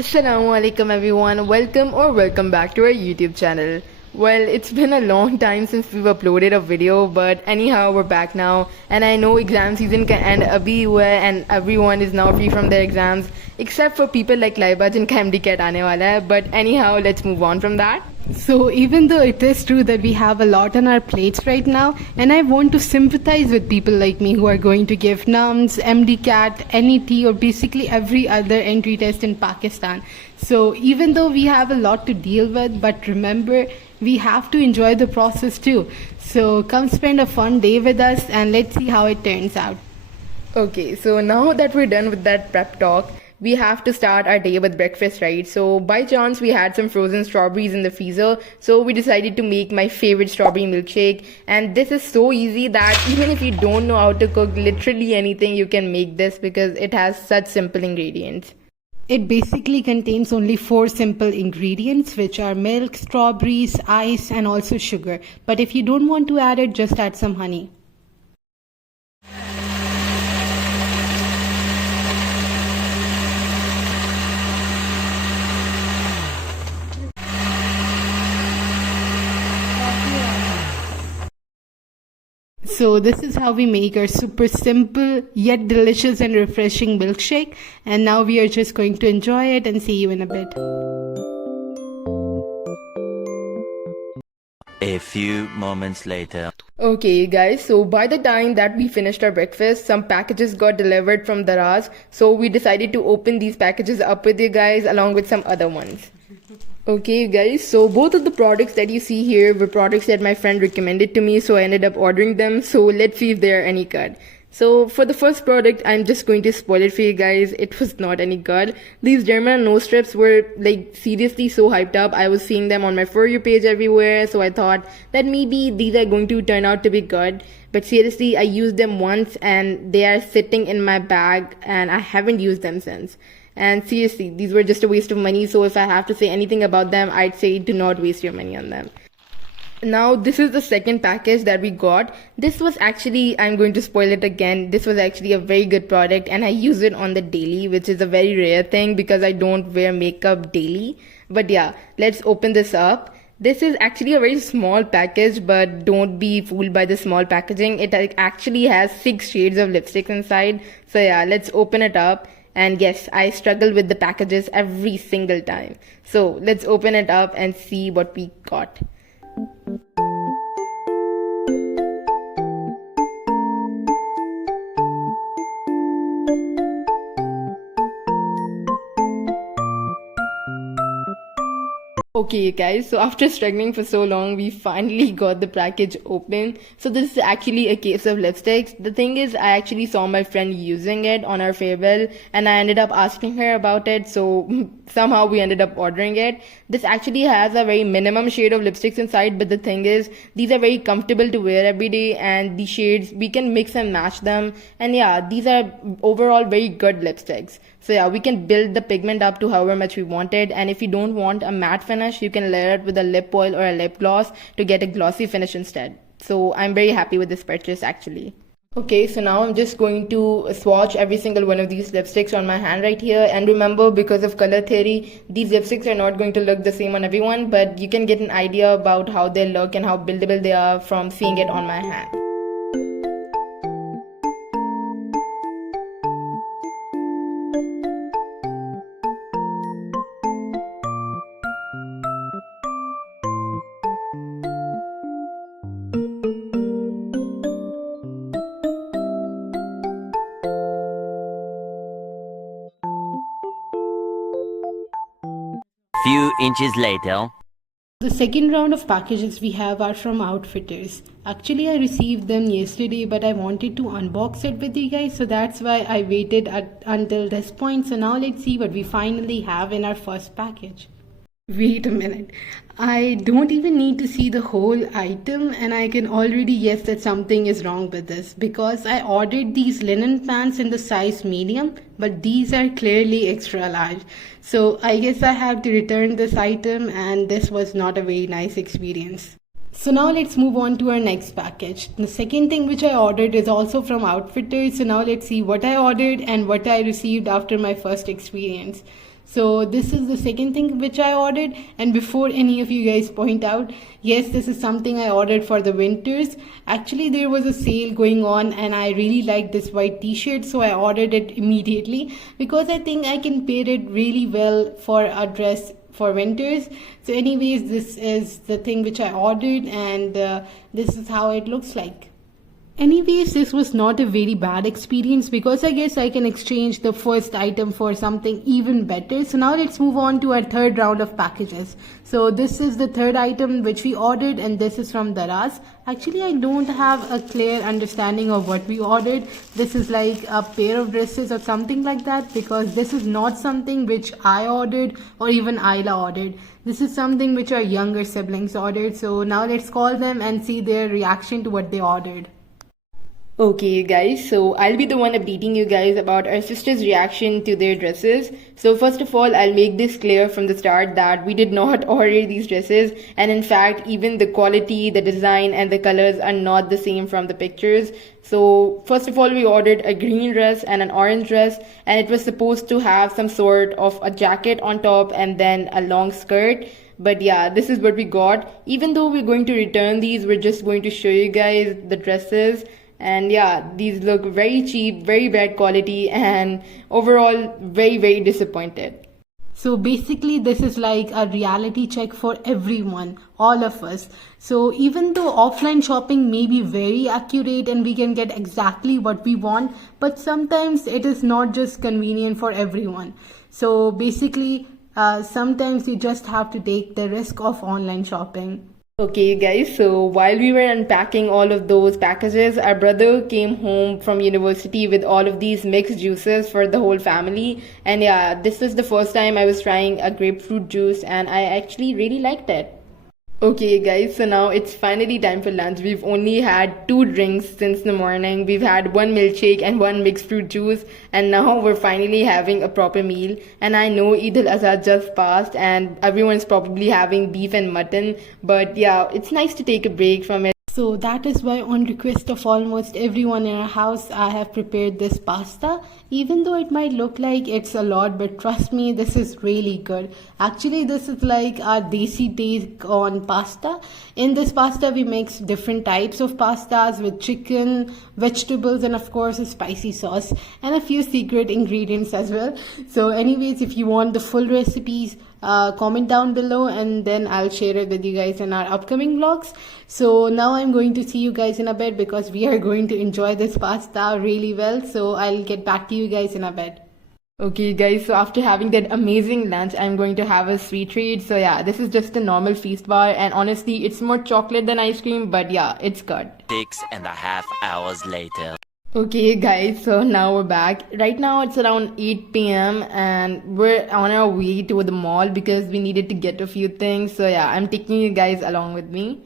Assalamu alaikum everyone, welcome back to our YouTube channel. Well, it's been a long time since we've uploaded a video, but anyhow we're back now, and I know exam season ka end abhi hua hai and everyone is now free from their exams except for people like Laiba jinka MDCAT aane wala hai, but anyhow let's move on from that. So even though it is true that we have a lot on our plates right now, and I want to sympathize with people like me who are going to give NUMS, MDCAT, NET or basically every other entry test in Pakistan. So even though we have a lot to deal with, but remember, we have to enjoy the process too. So come spend a fun day with us and let's see how it turns out. Okay, so now that we're done with that prep talk, we have to start our day with breakfast, right? So by chance, we had some frozen strawberries in the freezer. So we decided to make my favorite strawberry milkshake. And this is so easy that even if you don't know how to cook literally anything, you can make this because it has such simple ingredients. It basically contains only 4 simple ingredients, which are milk, strawberries, ice, and also sugar. But if you don't want to add it, just add some honey. So this is how we make our super simple yet delicious and refreshing milkshake, and now we are just going to enjoy it and see you in a bit. A few moments later. Okay, you guys, so by the time that we finished our breakfast, some packages got delivered from Daraz. So we decided to open these packages up with you guys along with some other ones. Okay, you guys, so both of the products that you see here were products that my friend recommended to me, so I ended up ordering them. So let's see if they are any good. So for the first product, I'm just going to spoil it for you guys. It was not any good. These Derma nose strips were like seriously so hyped up. I was seeing them on my For You page everywhere, so I thought that maybe these are going to turn out to be good. But seriously, I used them once and they are sitting in my bag and I haven't used them since. And seriously, these were just a waste of money. So if I have to say anything about them, I'd say do not waste your money on them. Now, this is the second package that we got. This was actually, I'm going to spoil it again. This was actually a very good product and I use it on the daily, which is a very rare thing because I don't wear makeup daily. But yeah, let's open this up. This is actually a very small package, but don't be fooled by the small packaging. It actually has 6 shades of lipstick inside. So yeah, let's open it up. And yes, I struggle with the packages every single time. So let's open it up and see what we got. Okay guys, so after struggling for so long, we finally got the package open. So this is actually a case of lipsticks. The thing is, I actually saw my friend using it on our farewell and I ended up asking her about it. So somehow we ended up ordering it. This actually has a very minimum shade of lipsticks inside, but the thing is, these are very comfortable to wear every day and the shades, we can mix and match them. And yeah, these are overall very good lipsticks. So yeah, we can build the pigment up to however much we wanted, and if you don't want a matte finish, you can layer it with a lip oil or a lip gloss to get a glossy finish instead. So I'm very happy with this purchase actually. Okay, so now I'm just going to swatch every single one of these lipsticks on my hand right here. And remember, because of color theory, these lipsticks are not going to look the same on everyone, but you can get an idea about how they look and how buildable they are from seeing it on my hand. Few inches later. The second round of packages we have are from Outfitters. Actually, I received them yesterday, but I wanted to unbox it with you guys, so that's why I waited until this point. So now let's see what we finally have in our first package. Wait a minute. I don't even need to see the whole item and I can already guess that something is wrong with this, because I ordered these linen pants in the size medium, but these are clearly extra large. So I guess I have to return this item and this was not a very nice experience. So now let's move on to our next package. The second thing which I ordered is also from Outfitters. So now let's see what I ordered and what I received after my first experience. So this is the second thing which I ordered. And before any of you guys point out, yes, this is something I ordered for the winters. Actually, there was a sale going on and I really liked this white t-shirt, so I ordered it immediately because I think I can pair it really well for a dress for winters. So anyways, this is the thing which I ordered, and this is how it looks like. Anyways, this was not a very bad experience because I guess I can exchange the first item for something even better. So now let's move on to our third round of packages. So this is the third item which we ordered, and this is from Daraz. Actually, I don't have a clear understanding of what we ordered. This is like a pair of dresses or something like that, because this is not something which I ordered or even Ayla ordered. This is something which our younger siblings ordered. So now let's call them and see their reaction to what they ordered. Okay guys, so I'll be the one updating you guys about our sister's reaction to their dresses. So first of all, I'll make this clear from the start that we did not order these dresses, and in fact even the quality, the design and the colors are not the same from the pictures. So first of all, we ordered a green dress and an orange dress, and it was supposed to have some sort of a jacket on top and then a long skirt. But yeah, this is what we got. Even though we're going to return these, we're just going to show you guys the dresses. And yeah, these look very cheap, very bad quality, and overall very disappointed. So basically this is like a reality check for everyone, all of us. So even though offline shopping may be very accurate and we can get exactly what we want, but sometimes it is not just convenient for everyone. So basically sometimes you just have to take the risk of online shopping. Okay guys, so while we were unpacking all of those packages, our brother came home from university with all of these mixed juices for the whole family. And yeah, this is the first time I was trying a grapefruit juice, and I actually really liked it. Okay guys, so now it's finally time for lunch. We've only had 2 drinks since the morning. We've had 1 milkshake and 1 mixed fruit juice, and now we're finally having a proper meal. And I know Eid al-Azha just passed and everyone's probably having beef and mutton, but yeah, it's nice to take a break from it. So that is why, on request of almost everyone in our house, I have prepared this pasta. Even though it might look like it's a lot, but trust me, this is really good. Actually, this is like our desi take on pasta. In this pasta, we mix different types of pastas with chicken, vegetables, and of course a spicy sauce, and a few secret ingredients as well. So anyways, if you want the full recipes, comment down below and then I'll share it with you guys in our upcoming vlogs. So now I'm going to see you guys in a bit because we are going to enjoy this pasta really well. So I'll get back to you guys in a bit. Okay guys, so after having that amazing lunch, I'm going to have a sweet treat. So yeah, this is just a normal feast bar, and honestly it's more chocolate than ice cream, but yeah, it's good. 6.5 hours later. Okay guys, so now we're back. Right now it's around 8 p.m. and we're on our way to the mall because we needed to get a few things. So yeah, I'm taking you guys along with me.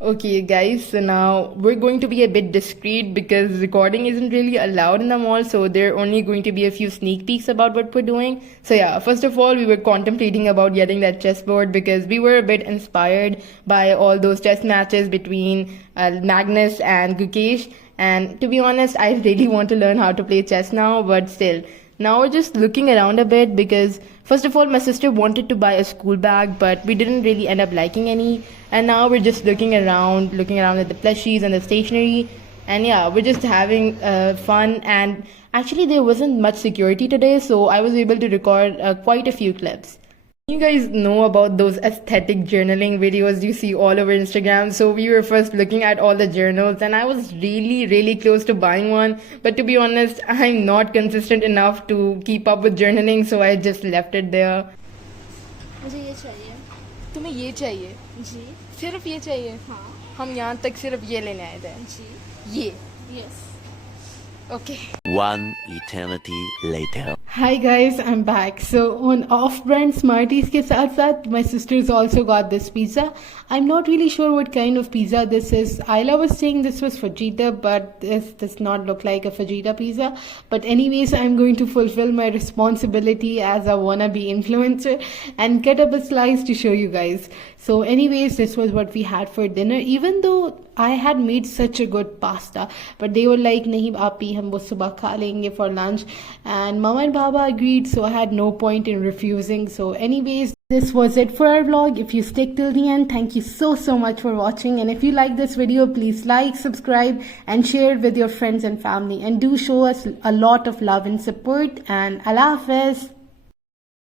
Okay guys, so now we're going to be a bit discreet because recording isn't really allowed in the mall, so there are only going to be a few sneak peeks about what we're doing. So yeah, first of all, we were contemplating about getting that chessboard because we were a bit inspired by all those chess matches between Magnus and Gukesh. And to be honest, I really want to learn how to play chess now, but still. Now we're just looking around a bit because first of all, my sister wanted to buy a school bag, but we didn't really end up liking any. And now we're just looking around at the plushies and the stationery. And yeah, we're just having fun. And actually there wasn't much security today, so I was able to record quite a few clips. You guys know about those aesthetic journaling videos you see all over Instagram. So we were first looking at all the journals and I was really close to buying one. But to be honest, I'm not consistent enough to keep up with journaling, so I just left it there. मुझे ये चाहिए तुम्हें ये चाहिए? जी सिर्फ ये चाहिए? हाँ हम यहाँ तक सिर्फ ये लेने आए थे. जी ये. Yes Okay. 1 eternity later. Hi guys, I'm back. So on off-brand Smarties के साथ my sisters also got this pizza. I'm not really sure what kind of pizza this is. Ayla was saying this was fajita, but this does not look like a fajita pizza. But anyways, I'm going to fulfill my responsibility as a wannabe influencer and cut up a slice to show you guys. So anyways, this was what we had for dinner. Even though I had made such a good pasta, but they were like, nahi aappi, कि हम वो सुबह खा लेंगे for lunch, and Mama and Baba agreed, so I had no point in refusing. So anyways, this was it for our vlog. If you stick till the end, thank you so much for watching, and if you like this video, please like, subscribe and share it with your friends and family, and do show us a lot of love and support. And Allah Hafiz.